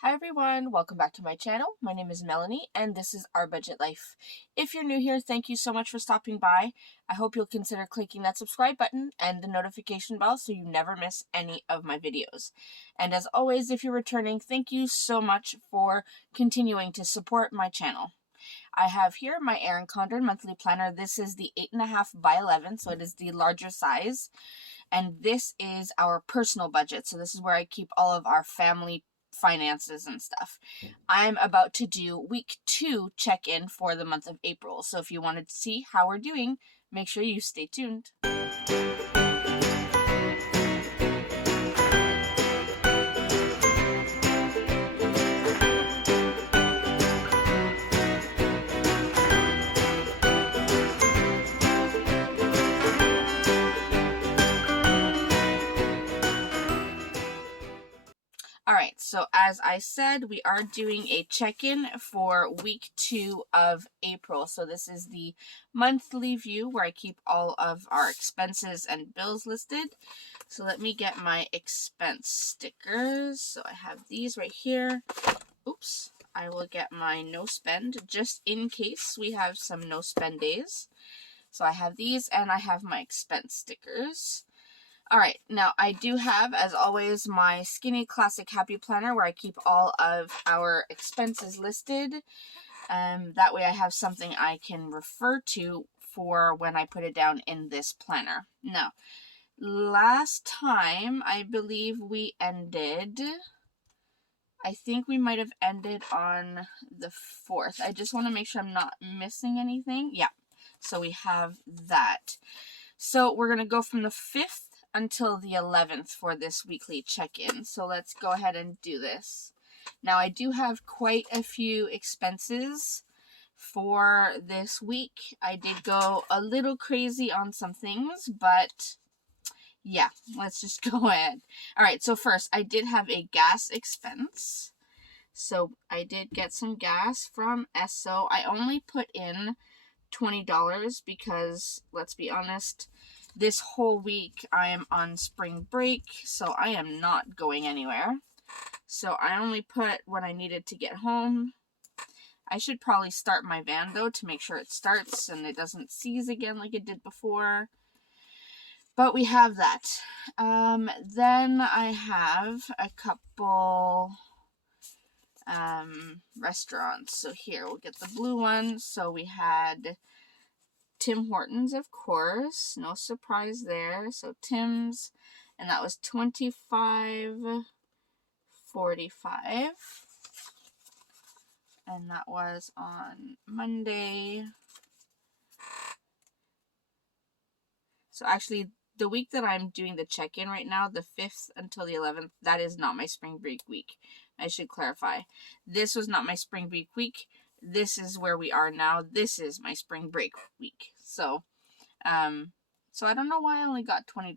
Hi everyone, welcome back to my channel. My name is Melanie and this is Our Budget Life. If you're new here, thank you so much for stopping by. I hope you'll consider clicking that subscribe button and the notification bell so you never miss any of my videos. And as always, if you're returning, thank you so much for continuing to support my channel. I have here my Erin Condren Monthly Planner. This is the 8.5 by 11, so it is the larger size. And this is our personal budget. So this is where I keep all of our family finances and stuff. I'm about to do week 2 check-in for the month of April. So if you wanted to see how we're doing, make sure you stay tuned. Alright, so as I said, we are doing a check-in for week 2 of April. So this is the monthly view where I keep all of our expenses and bills listed. So let me get my expense stickers. So I have these right here. Oops, I will get my no spend just in case we have some no spend days. So I have these and I have my expense stickers. Alright, now I do have, as always, my Skinny Classic Happy Planner where I keep all of our expenses listed. That way I have something I can refer to for when I put it down in this planner. Now, last time I believe we ended, I think we might have ended on the 4th. I just want to make sure I'm not missing anything. Yeah, so we have that. So we're going to go from the 5th until the 11th for this weekly check-in. So let's go ahead and do this. Now I do have quite a few expenses for this week. I did go a little crazy on some things, but yeah, let's just go ahead. Alright, so first I did have a gas expense. So I did get some gas from Esso. I only put in $20 because, let's be honest, this whole week I am on spring break, so I am not going anywhere. So I only put what I needed to get home. I should probably start my van though to make sure it starts and it doesn't seize again like it did before. But we have that. Then I have a couple restaurants. So here, we'll get the blue one. So we had Tim Hortons, of course, no surprise there. So Tim's, and that was $25.45, and that was on Monday. So actually, the week that I'm doing the check-in right now, the 5th until the 11th, that is not my spring break week. I should clarify. This was not my spring break week. This is where we are now. This is my spring break week. So I don't know why I only got $20.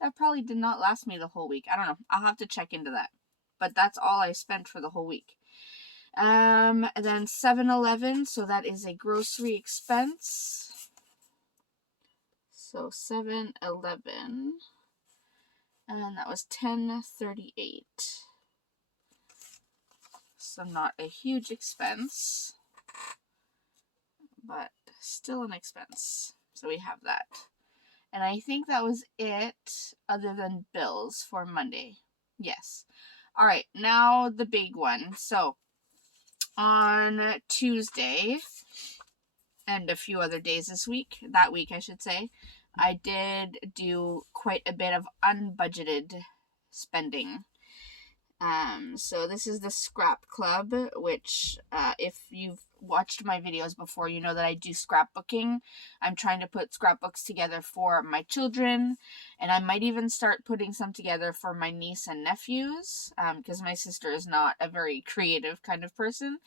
That probably did not last me the whole week. I don't know. I'll have to check into that. But that's all I spent for the whole week. And then 7-Eleven, so that is a grocery expense. So 7-Eleven, and that was $10.38. So not a huge expense, but still an expense. So we have that. And I think that was it, other than bills for Monday. Yes. Alright, now the big one. So, on Tuesday, and a few other days that week I should say, I did do quite a bit of unbudgeted spending. So this is the Scrap Club, which if you've watched my videos before, you know that I do scrapbooking. I'm trying to put scrapbooks together for my children, and I might even start putting some together for my niece and nephews, because my sister is not a very creative kind of person.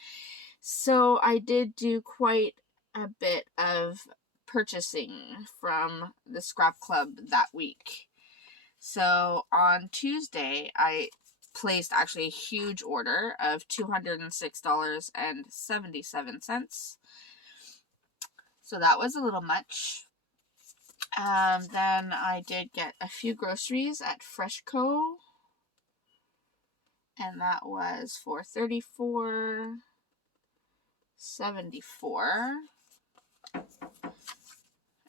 So I did do quite a bit of purchasing from the Scrap Club that week. So on Tuesday, I placed actually a huge order of $206.77. So that was a little much. Then I did get a few groceries at Freshco. and that was for $34.74.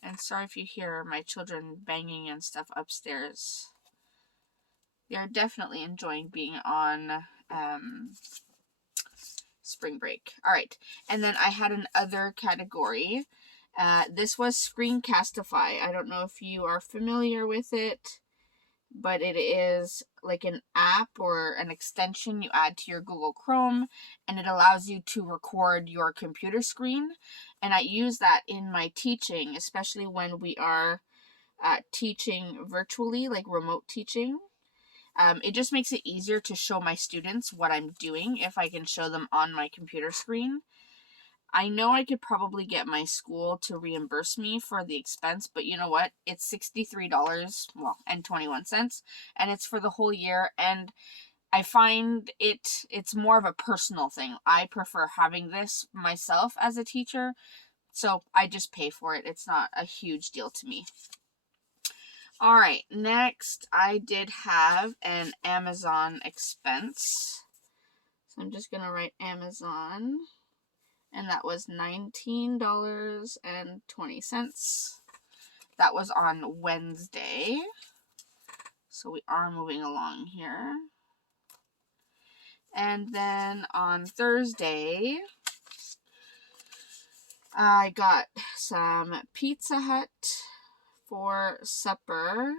And sorry if you hear my children banging and stuff upstairs. They're definitely enjoying being on spring break. All right, and then I had an other category. This was Screencastify. I don't know if you are familiar with it, but it is like an app or an extension you add to your Google Chrome, and it allows you to record your computer screen. And I use that in my teaching, especially when we are teaching virtually, like remote teaching. It just makes it easier to show my students what I'm doing if I can show them on my computer screen. I know I could probably get my school to reimburse me for the expense, but you know what? It's $63.21, and it's for the whole year, and I find it's more of a personal thing. I prefer having this myself as a teacher, so I just pay for it. It's not a huge deal to me. All right, next I did have an Amazon expense. So I'm just going to write Amazon, and that was $19.20. That was on Wednesday. So we are moving along here. And then on Thursday, I got some Pizza Hut for supper,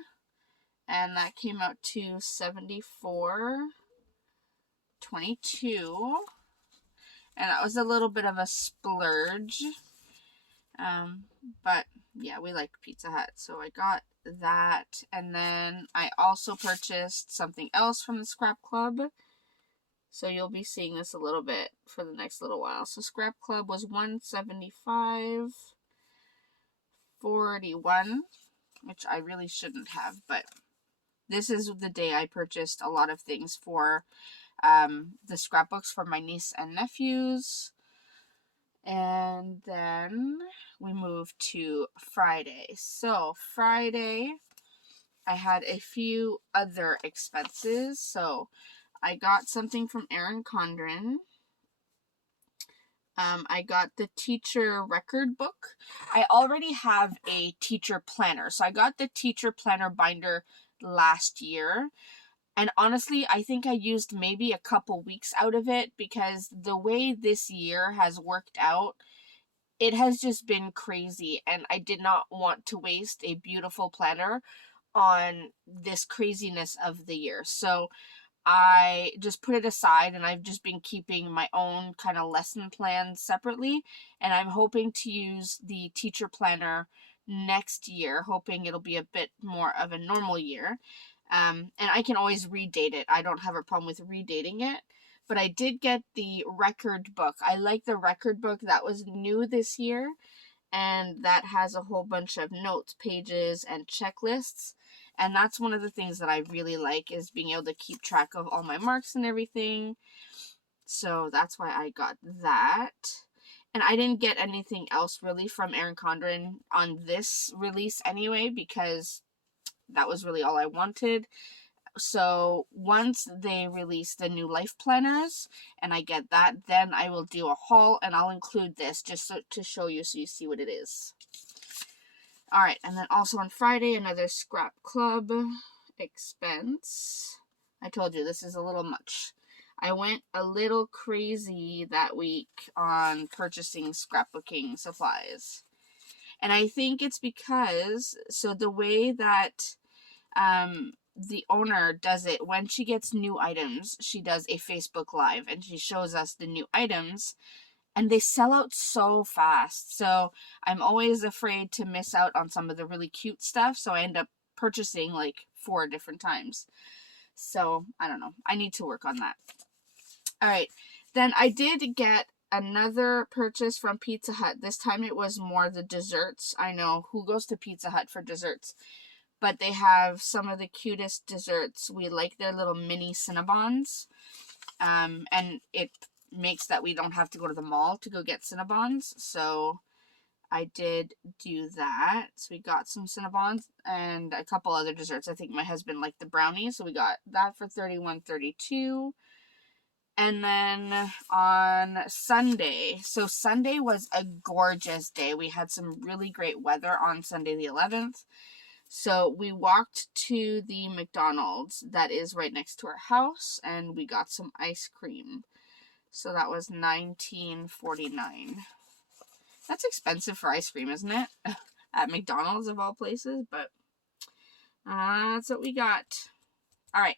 and that came out to $74.22, and that was a little bit of a splurge, but yeah, we like Pizza Hut, so I got that. And then I also purchased something else from the Scrap Club, so you'll be seeing this a little bit for the next little while. So Scrap Club was $175.41, which I really shouldn't have, but this is the day I purchased a lot of things for the scrapbooks for my niece and nephews. And then we moved to Friday. So Friday, I had a few other expenses. So I got something from Erin Condren. I got the teacher record book. I already have a teacher planner. So I got the teacher planner binder last year. And honestly, I think I used maybe a couple weeks out of it, because the way this year has worked out, it has just been crazy. And I did not want to waste a beautiful planner on this craziness of the year. So I just put it aside, and I've just been keeping my own kind of lesson plans separately, and I'm hoping to use the teacher planner next year, hoping it'll be a bit more of a normal year. And I can always redate it. I don't have a problem with redating it, but I did get the record book. I like the record book. That was new this year, and that has a whole bunch of notes, pages, and checklists. And that's one of the things that I really like, is being able to keep track of all my marks and everything. So that's why I got that. And I didn't get anything else really from Erin Condren on this release anyway, because that was really all I wanted. So once they release the new life planners and I get that, then I will do a haul, and I'll include this just to show you, so you see what it is. Alright, and then also on Friday, another Scrap Club expense. I told you, this is a little much. I went a little crazy that week on purchasing scrapbooking supplies. And I think it's because, so the way that the owner does it, when she gets new items, she does a Facebook Live, and she shows us the new items, and they sell out so fast. So I'm always afraid to miss out on some of the really cute stuff, so I end up purchasing like 4 different times. So I don't know, I need to work on that. All right, then I did get another purchase from Pizza Hut. This time it was more the desserts. I know, who goes to Pizza Hut for desserts? But they have some of the cutest desserts. We like their little mini Cinnabons. And it makes that we don't have to go to the mall to go get Cinnabons. So I did do that. So we got some Cinnabons and a couple other desserts. I think my husband liked the brownies, so we got that for $31.32. And then on Sunday, so Sunday was a gorgeous day. We had some really great weather on Sunday the 11th. So we walked to the McDonald's that is right next to our house, and we got some ice cream. So that was $19.49. That's expensive for ice cream, isn't it? At McDonald's of all places, but that's what we got. All right.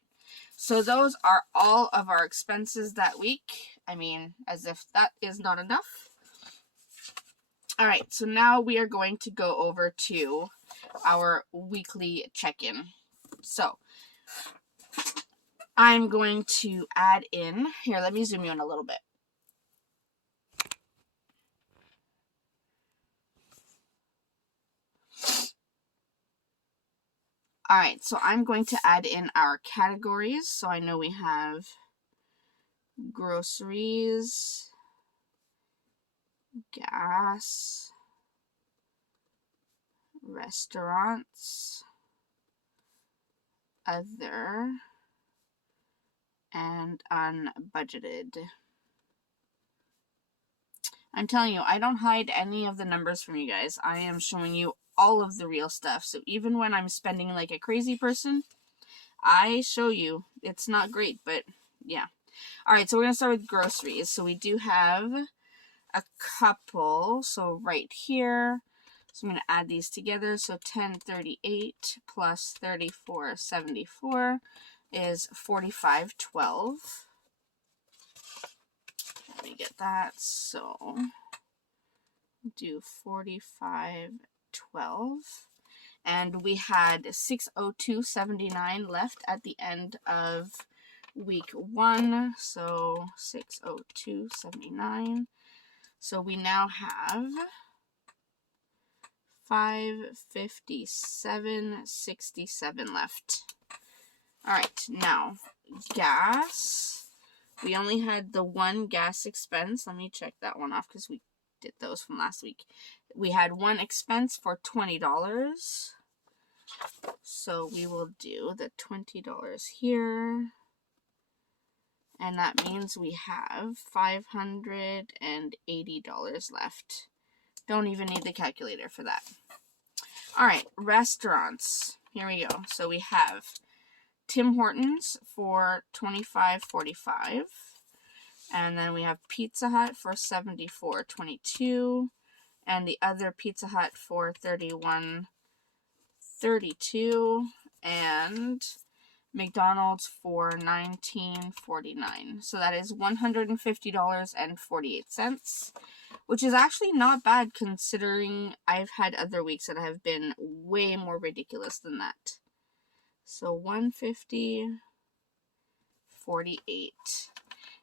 So those are all of our expenses that week. I mean, as if that is not enough. All right, so now we are going to go over to our weekly check-in. So I'm going to add in, here, let me zoom you in a little bit. All right, so I'm going to add in our categories. So I know we have groceries, gas, restaurants, other, and unbudgeted. I'm telling you, I don't hide any of the numbers from you guys. I am showing you all of the real stuff. So even when I'm spending like a crazy person, I show you. It's not great, but yeah. All right, so we're going to start with groceries. So we do have a couple. So right here, so I'm going to add these together. So 1038 plus 3474 is 4512. Let me get that. So do 4512. And we had 602.79 left at the end of week 1. So 602.79. So we now have 557.67 left. All right, now gas. We only had the one gas expense. Let me check that one off because we did those from last week. We had one expense for $20. So we will do the $20 here. And that means we have $580 left. Don't even need the calculator for that. All right, restaurants. Here we go. So we have Tim Hortons for $25.45. And then we have Pizza Hut for $74.22. And the other Pizza Hut for $31.32. And McDonald's for $19.49. So that is $150.48, which is actually not bad considering I've had other weeks that have been way more ridiculous than that. So $150.48.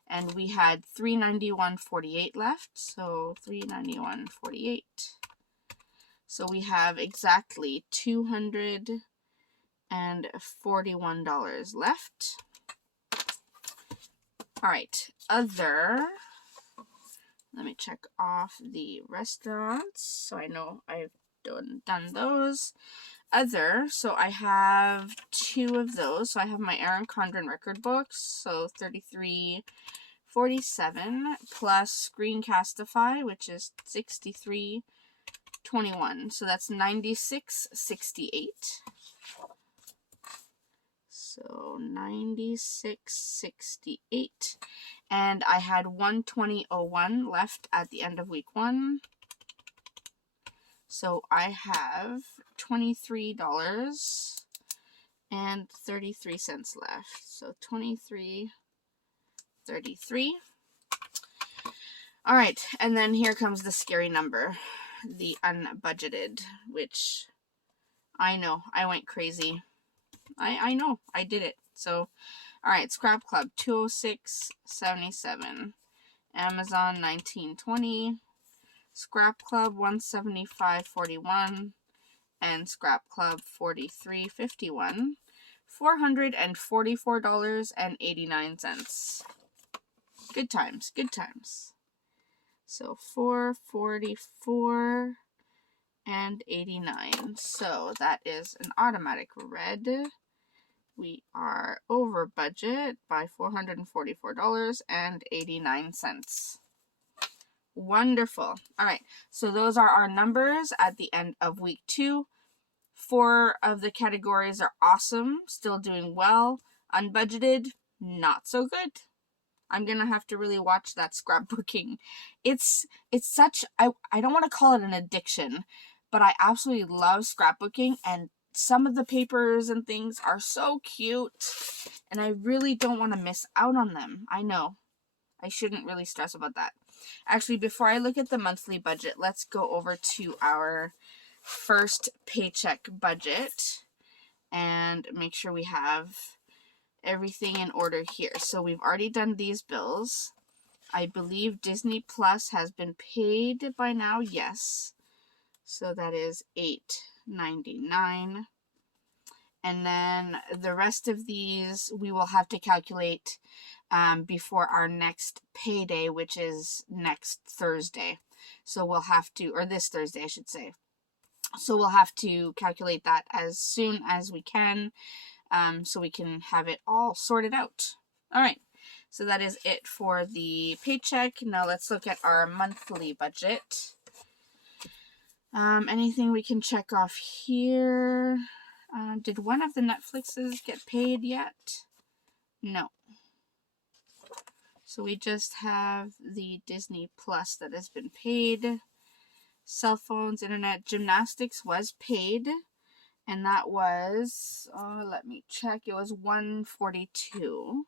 And we had $391.48 left. So $391.48. So we have exactly $241 left. All right, other. Let me check off the restaurants so I know I've done those. Other, so I have 2 of those. So I have my Erin Condren record books, so $33.47 plus Screencastify, which is $63.21. So that's $96.68. So $96.68. And I had $120.01 left at the end of week 1. So I have $23.33 left. So $23.33. All right, and then here comes the scary number, the unbudgeted, which I know, I went crazy. I know, I did it. So, all right, Scrap Club, $206.77. Amazon, $19.20. Scrap Club, $175.41. And Scrap Club, $43.51. $444.89. Good times, good times. So $444.89. So that is an automatic red. We are over budget by $444.89. Wonderful. All right, so those are our numbers at the end of week 2. 4 of the categories are awesome, still doing well. Unbudgeted, not so good. I'm gonna have to really watch that scrapbooking. It's such, I don't want to call it an addiction, but I absolutely love scrapbooking, and some of the papers and things are so cute, and I really don't want to miss out on them. I know I shouldn't really stress about that. Actually, before I look at the monthly budget, let's go over to our first paycheck budget and make sure we have everything in order here. So we've already done these bills. I believe Disney Plus has been paid by now. Yes. So that is $8.99. And then the rest of these we will have to calculate before our next payday, which is next Thursday. So we'll have to, or this Thursday, I should say. So we'll have to calculate that as soon as we can, so we can have it all sorted out. All right. So that is it for the paycheck. Now let's look at our monthly budget. Anything we can check off here? Did one of the Netflixes get paid yet? No. So we just have the Disney Plus that has been paid. Cell phones, internet, gymnastics was paid. And that was, let me check, it was $142.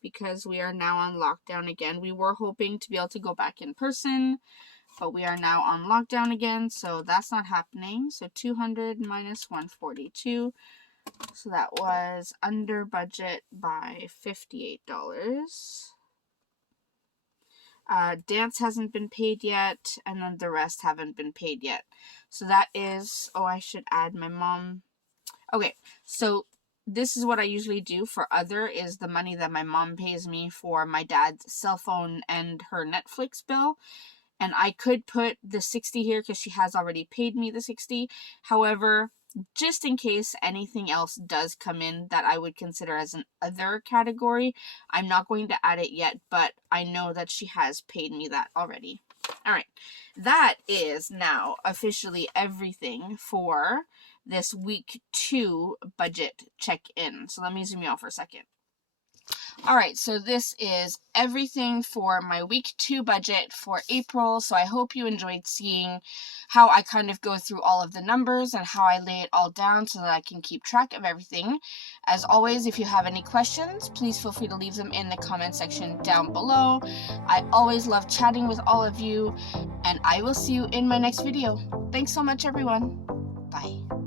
Because we are now on lockdown again. We were hoping to be able to go back in person, but we are now on lockdown again, so that's not happening. So 200 minus 142. So that was under budget by $58. Dance hasn't been paid yet, and then the rest haven't been paid yet. So that is, I should add my mom. Okay, so this is what I usually do for other, is the money that my mom pays me for my dad's cell phone and her Netflix bill. And I could put the $60 here because she has already paid me the $60. However, just in case anything else does come in that I would consider as an other category, I'm not going to add it yet, but I know that she has paid me that already. All right, that is now officially everything for this week 2 budget check-in. So let me zoom you out for a second. All right, so this is everything for my week 2 budget for April. So I hope you enjoyed seeing how I kind of go through all of the numbers and how I lay it all down so that I can keep track of everything. As always, if you have any questions, please feel free to leave them in the comment section down below. I always love chatting with all of you, and I will see you in my next video. Thanks so much, everyone. Bye.